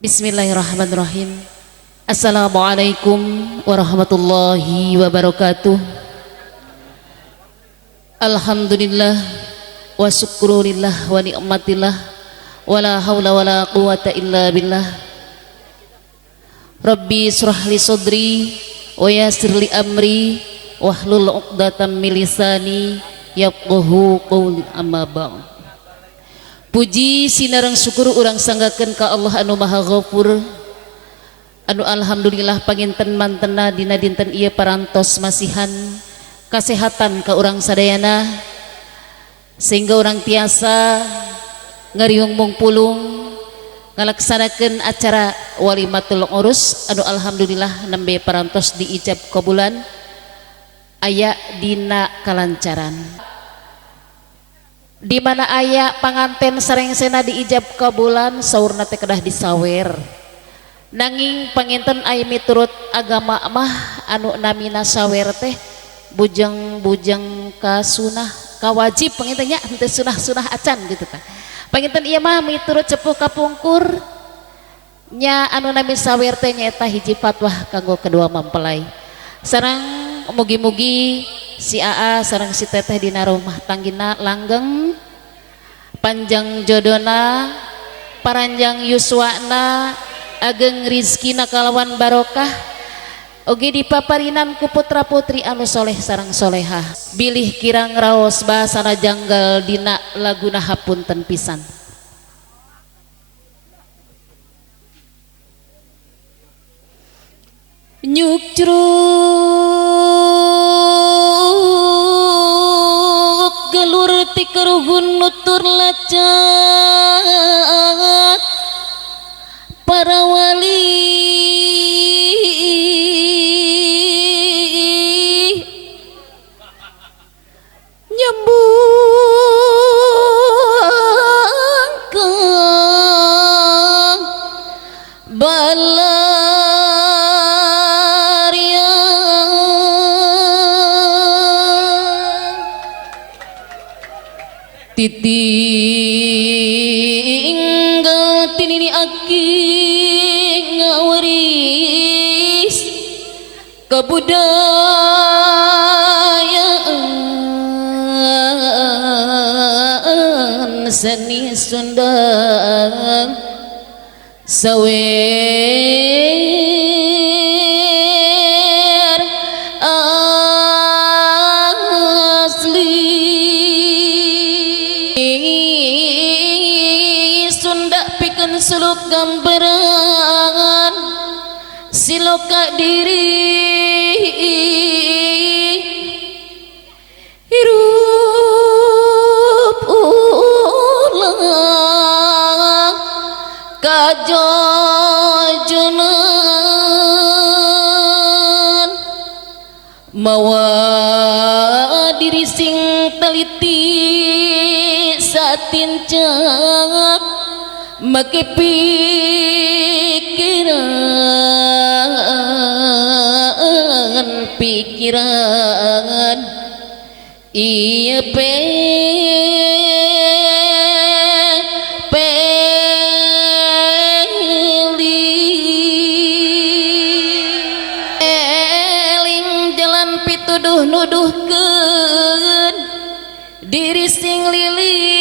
Bismillahirrahmanirrahim. Assalamualaikum warahmatullahi wabarakatuh. Alhamdulillah wa syukurillah wa ni'matillah wa la hawla wa la quwata illa billah. Rabbi israh li sadri wa yassir li amri wahlul 'uqdatam min lisani yafqahu qawli, amma ba'd. Puji sinareng syukur urang sanggakeun ka Allah anu Maha Ghafur, anu alhamdulillah panginten mantena dina dinten ieu parantos masihan kasehatan ka urang sadayana sehingga urang tiasa ngariung mungpulung ngalaksanakeun acara walimatul urus anu alhamdulillah nembe parantos diijab kabulan aya dina kalancaran. Di mana aya panganten sarengsena diijab kabulan saurna teh kedah disawer, nanging panginten aya miturut agama mah anu namina sawer teh bujang-bujang ka sunah ka wajib panginten nya henteu sunah-sunah acan gitu tah. Panginten ieu mah miturut cepuh kapungkur nya anu nami sawer teh nyaeta hiji fatwah kanggo kedua mempelai. Sareng mugi-mugi si Aa sareng si Teteh dina rumah tanggina langgeng, panjang jodona, paranjang yuswana, ageng rizkina kalawan barokah, oge dipaparinan ku putra putri anu soleh sareng solehah. Bilih kirang raos bahasana janggal dina laguna hapunten pisan. Nyukcruk gelur ti keruhun nutur lacat para wali nyambung ke titinggal tinini aki ngawaris kebudayaan seni Sunda sawer suluk gambaran siloka diri hirup ulang kajojonan mawa diri sing teliti satincak make pikiran iya eling jalan pituduh nuduhkeun diri sing lilir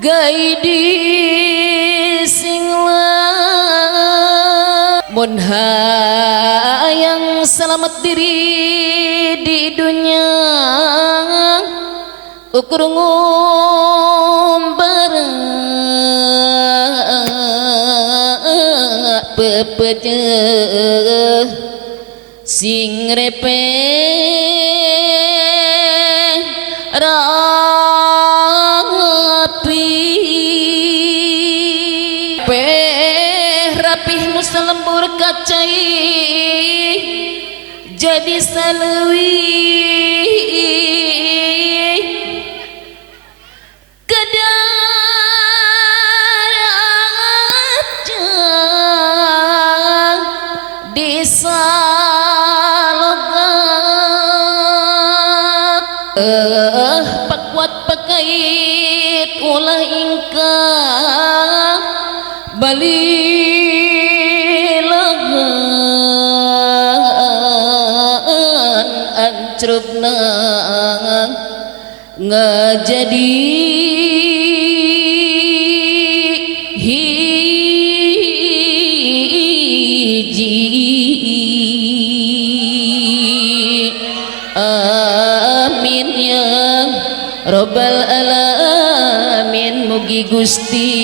gaidi singlah mun hayang selamat diri di dunia ukur ngumbar pepejeh sing repe rapih nu salembur kacai jadi saleuwih kedarajang disalogan pakuat pakait ulah ingkang balilahan ancrupna ngajadi hiji. Amin ya Rabbal alamin. Mugi Gusti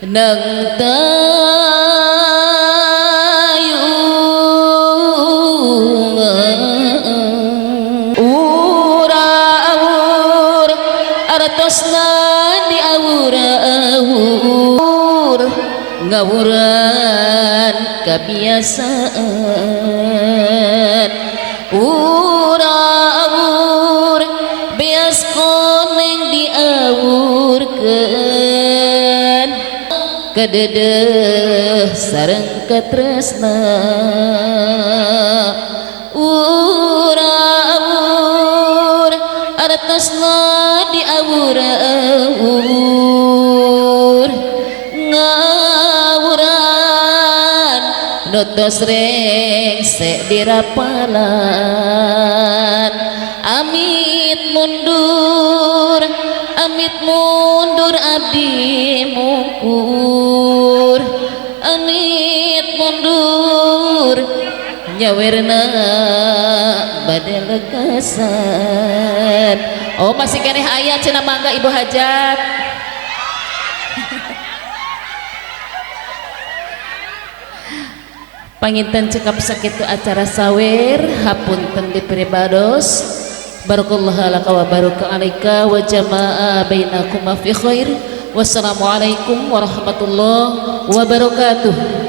nang tayung ura-ur artosna di awur-awur ngawuran kebiasaan ura-ur beas koneng diawurkeun kadedeh sareng katresna ura-ur artosna diawur-awur ngawuran notos rengsek dirapalan amit mundur abdi mungkur amit mundur nyawerna bade lekasan. Oh masih keneh aya cenah mangga ibu hajat. Panginten cekap sakitu acara sawer hapunten diperibados. Barakallahu laka wa baraka alaika wa jama'a bainakum fi khair. Wassalamualaikum warahmatullahi wabarakatuh.